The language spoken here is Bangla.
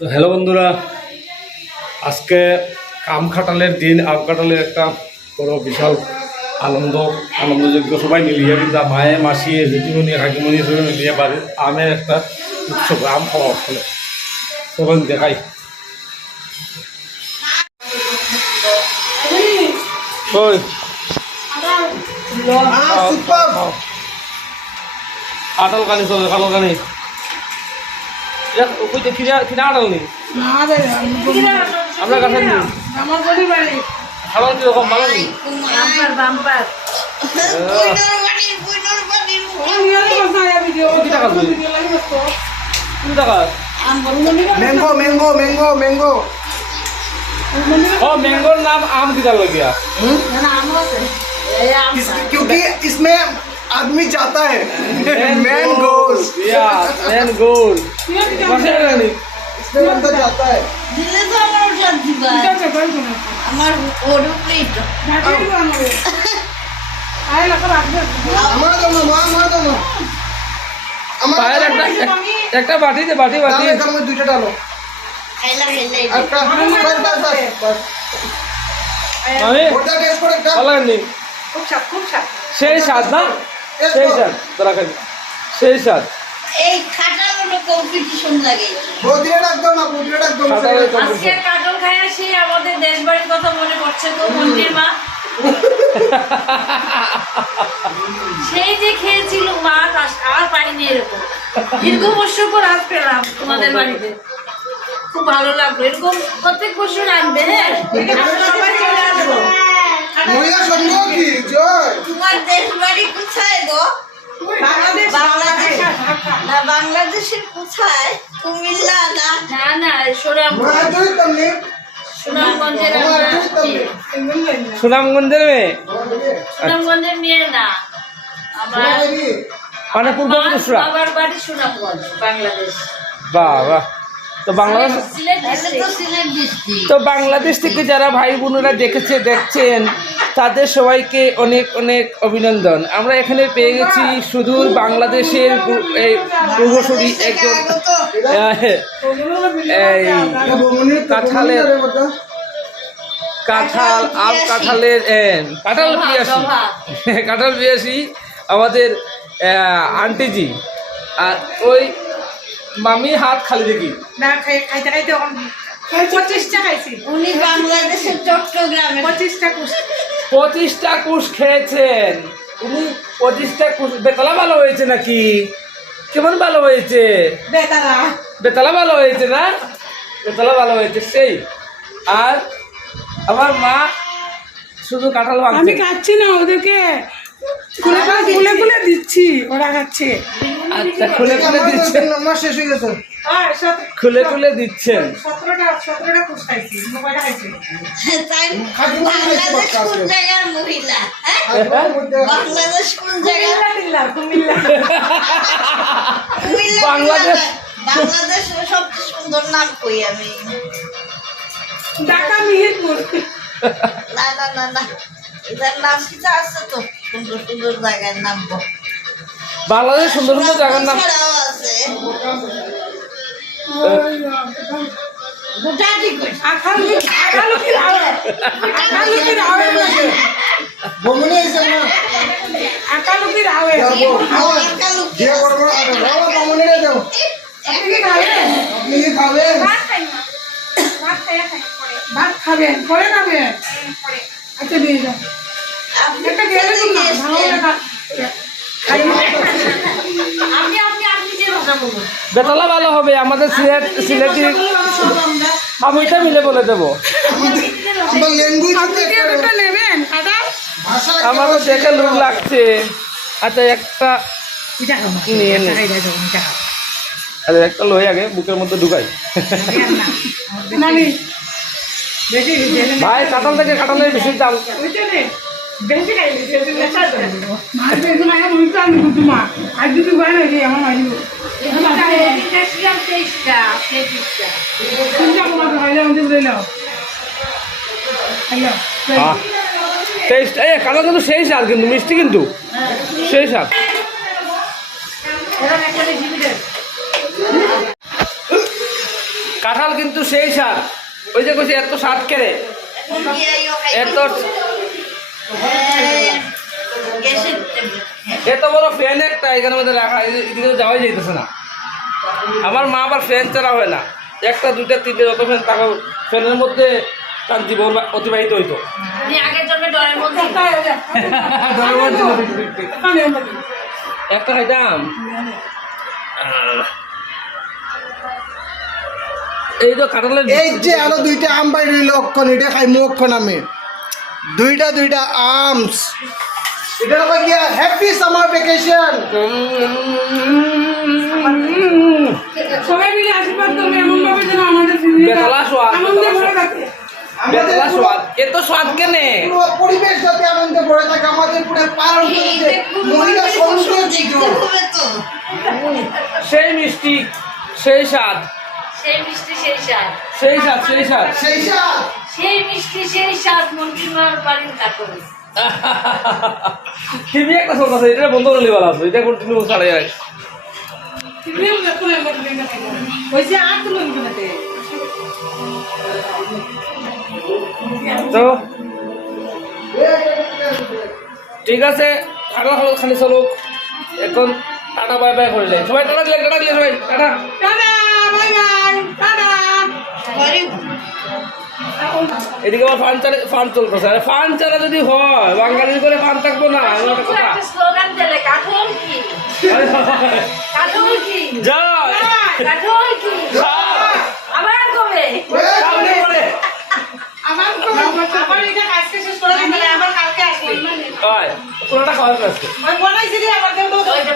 তো হ্যালো বন্ধুরা, আজকে আম কাঁঠালের দিন। আম কাঁঠালের একটা বড় বিশাল আনন্দযোগ্য সবাই মিলিয়ে কিন্তু মায়ে মাসি জেঠিমণি কাকিমণি সবাই মিলিয়ে বাড়ির আমের একটা উৎসব, আম খাওয়া আসলে সবাই দেখাই। ওই কাঁঠাল কানি চলে, কাঁঠাল কানি কিনা কাঁঠাল নেই আপনার কাছে নেই। খাবার কিরকম ভালো নেই? मैंगो मैंगो मैंगो मैंगो मैंगोर नाम आम किधर लग गया? क्योंकि इसमें आदमी जाता है मैंगोस मैंगोस इसमें बंदा जाता है একটা বাটি দে, বাটি বাটি দুইটা ডালো সেই স্বাদ না, সেই স্বাদ তোরা খাবি, সেই স্বাদ। এই খাটাগুলো কম্পিটিশন লাগে। আজকে কাটল খায় আসি, আমাদের দেশ বাড়ির কথা মনে পড়ছে তো মন্দির মা। সেই যে খেয়েছিল মাছ, আর পাইনি এরকম। দীর্ঘ বছর পর আজ পেলাম তোমাদের বাড়িতে, খুব ভালো লাগলো। এরকম প্রত্যেক বছর আনবে, হ্যাঁ সবাই চলে আসবো। তোমার দেশ বাড়ি কোথায় গো? বাংলাদেশ না, বাংলাদেশের কোথায়? কুমিল্লা না? না না, সুনামগঞ্জের সুনামগঞ্জের মেয়ে, সুনামগঞ্জের মেয়ে না, আমার মানে পূর্বপুরুষরা। বাবার বাড়ি সুনামগঞ্জ, বাংলাদেশ। বাহ বাহ। তো বাংলাদেশ, সিলেট তাহলে তো সিলেট ডিস্ট্রিক্ট। তো বাংলাদেশ থেকে যারা ভাই বোনেরা দেখছেন তাদের সবাইকে অনেক অনেক অভিনন্দন। আমরা এখানে পেয়ে গেছি সুদূর বাংলাদেশের এই পূর্বসূরি একজন এই কাঁঠাল পিয়াসি আমাদের আন্টিজি। আর ওই মামি হাত খালি দেখি না, খাইতে খাইতে 25টা খাইছি। উনি বাংলাদেশের চট্টগ্রামে 25টা কুশ খেয়েছেন উনি। 25টা কুশ। বেতলা ভালো হয়েছে নাকি? কেমন ভালো হয়েছে? বেতলা ভালো হয়েছে না? বেতলা ভালো হয়েছে সেই। আর আমার মা শুধু কাঁঠাল ভাঙছে। আমি খাচ্ছি না, ওদেরকে খুলে খুলে দিচ্ছি, ওরা খাচ্ছে। আচ্ছা, খুলে খুলে দিচ্ছেন। শেষ হয়ে গেছে। খুলে খুলে দিচ্ছেন। 17টা কুচ খাইছি। কয়টা খাইছি? তাই বাংলাদেশ কোন জায়গার মহিলা? বাংলাদেশ কোন জায়গা? কুমিল্লা। বাংলাদেশ। বাংলাদেশের সবচেয়ে সুন্দর নাম কই আমি? ঢাকা মিহিরপুর। না না না না, এটার নাম কিছু আছে তো, সুন্দর সুন্দর জায়গার নাম গো। বাংলাদেশ সুন্দর সুন্দর জায়গার নাম ছাড়াও আছে। গুটাটি কই? আখালুকি রাওয়ে বমনে এসে না আখালুকি রাওয়ে। বিয়ে করবো বমনে যাও। আপনি কি খাবেন? আপনি কি খাবেন? ভাত খাবেন, পরে খাবেন। আচ্ছা দিয়ে যাও। একটা গেলে দিন না, ভালো করে আপনি যে ভাষা বলুন। বেতলা ভালো হবে আমাদের সিলেটি। আমি ওইটা মিলে বলে দেবো। আমরা ল্যাঙ্গুয়েজ আপনি কি একটা নেবেন? কাঁঠাল? ভাষা আমার তো দেখে লোক লাগছে। আচ্ছা, একটা নিয়ে নি। আচ্ছা, একটা লই আগে বুকের মধ্যে ঢুকাই। নানি বেশি ভাই, কাঁঠাল থেকে কাঁঠালের বেশি দাম। বেশি খাইলি মাছ বেশি না, আমি তো আমি দুটো মা আর দুটো গায়ে নাকি আমার মারি টেস্ট কাঁঠাল কিন্তু সেই স্বাদ, কিন্তু মিষ্টি কিন্তু সেই স্বাদ। কাঁঠাল কিন্তু সেই স্বাদ, ওই যে কইছে এত স্বাদ কেড়ে, এখন বিয়াইও এত গ্যাসের এত বড় ফ্যান একটা এখানে মধ্যে রাখা, এদিকে যাওয়াই যাইতেছে না। আমার মা আবার ফ্যান ছাড়া হয় না, একটা দুইটা তিনটে যত ফ্যান থাকা ফ্যানের মধ্যে তার জীবন অতিবাহিত হইতো। আমি আগের জন্মে ডরের মধ্যে একটা খাইতাম। এই তো কাঁঠালের এই যে আরো দুইটা আম বাইর হইল অক্ষণ, এটা খাই মুখন আমি দুইটা আমস। এটা আবার গিয়া হ্যাপি সামার ভ্যাকেশন। সবাই মিলে আশীর্বাদ করবে এমন ভাবে যেন আমাদের ফ্যামিলিটা বেতলা সোয়াদ, আনন্দে ভরে থাকে। বেতলা স্বাদ, এত স্বাদ কেনে? পুরো পরিবেশ যাতে আনন্দে ভরে থাকে, আমাদের পুরো পাড়ার মধ্যে মহিলা সৌন্দর্য দেখতে হবে তো। সেই মিষ্টি, সেই স্বাদ, সেই মিষ্টি সেই স্বাদ, সেই স্বাদ, সেই স্বাদ। সেই সাথ সেই মিষ্টি সেই স্বাদ মন্ত্রীমার বাড়ির কাপড়। টিভি একটা শোক আছে, এটা বন্ধ করলে ভালো আছে, এটা কন্টিনিউ ছাড়ে যায়। হয়েছে আর তুলো দিতে তো ঠিক আছে, টাটা খালি চলুক এখন, টাটা বাই বাই করে যায় সবাই, টাটা দিলে সবাই tata. Tata bye bye tata. ঘরে এদিকে আবার ফান চলতেছে, আরে ফান ছাড়া যদি হয় বাঙালির করে ফান থাকবো না, এমন একটা কথা। একটা স্লোগান দিলে কাঠল কি কাঠল কি জয় কাঠল কি জয়। আবার কবে সামনে পড়ে। আমার এটা কাজকে শেষ করে দিলে আবার কালকে আসবে। হয় পুরোটা খাওয়ার কাছে ওই বানাইছি রে আমার জন্য। ওই যে